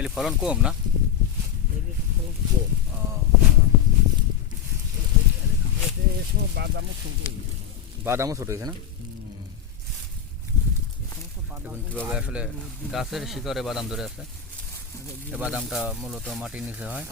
তাহলে ফলন কম না? বাদামও ছোট হয়েছে না? দেখুন কীভাবে আসলে গাছের শিকড়ে বাদাম ধরে আছে। এই বাদামটা মূলত মাটির নিচে হয়।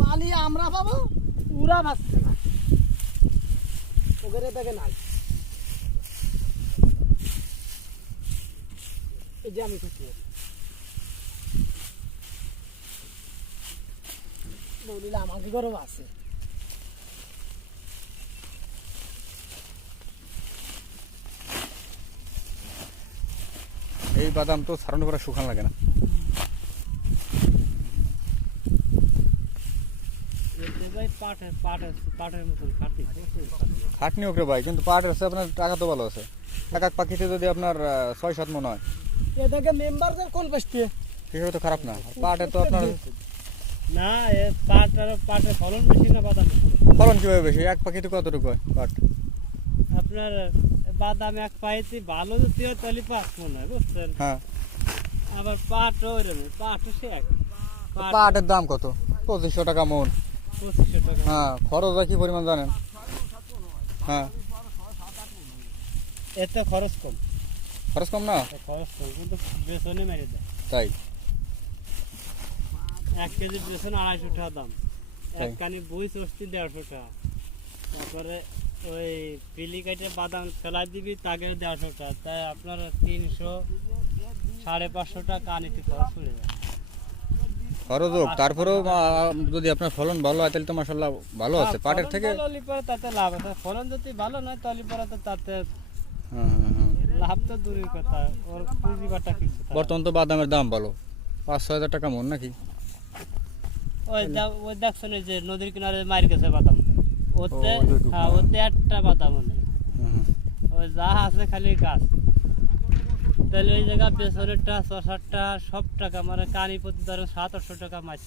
পানি আমরা পাবো, ওরা ভাসছে না, ওদের এটাকে নাই। এই যে আমি খুশি বলিলে আমাকে গরম আছে। এই বাদাম তো ছাড়ানোর পরে শুকান লাগে না? খাটনি ওকে ভাই, কিন্তু পাট আছে আপনার টাকা তো ভালো আছে। এক এক পাখিতে যদি আপনার ৬-৭ মন হয়, এটাকে মেম্বারদের কোন বসতে হিসেবে তো খারাপ না। পাটে তো আপনার না, পাটের ফলন বেশি না বাদাম? ফলন কিভাবে বেশি? এক পাখিতে কতটুকু হয় পাট? আপনার বাদাম এক পাইতে ভালো যদি হয় তাহলে 5 মন হয়, বুঝছেন? হ্যাঁ, আবার পাটও ওইরকম, পাটও সে এক। পাটের দাম কত? ২৫০০ টাকা মন। 2500 টাকা। হ্যাঁ, খরচ হয় কি পরিমাণ জানেন? হ্যাঁ, এত খরচ কম। খরচ কম না? খরচ কম কিন্তু বেসনে মেরে দেয়। তাই 1 কেজি বেসন 250 টাকা দাম, তাই। এক কানি বই চড়ছি 150 টাকা। তারপরে ওই পিলি কাটে বাদাম ফেলাই দিবি তাকে 150 টাকা, তাই আপনার 300 550 টাকা কানিতে খরচ পড়ে যায়। খরচ হোক, তারপরেও যদি আপনার ফলন ভালো হয় তাহলে তো মাশাআল্লাহ ভালো আছে পাটের থেকে। তাতে লাভ আছে, ফলন যদি ভালো নয় তাহলে পরে তো তাতে হ্যাঁ, হ্যাঁ, হ্যাঁ। লাভ তো দূরের কথা, ওর পুঁজি বাটা কিছু থাকে না। বর্তমান তো বাদামের দাম ভালো, ৫-৬ হাজার টাকা মন নাকি? ওই দেখছেন ওই যে নদীর কিনারে মারি গেছে বাদাম, ওতে হ্যাঁ ওতে একটা বাদামও নেই, ওই যা আছে খালি গাছ। তাহলে ওই জায়গা বেসনেরটা ৬০ টাকা সব টাকা, মানে কানি প্রতি ধরেন ৭-৮০০ টাকা মাছ।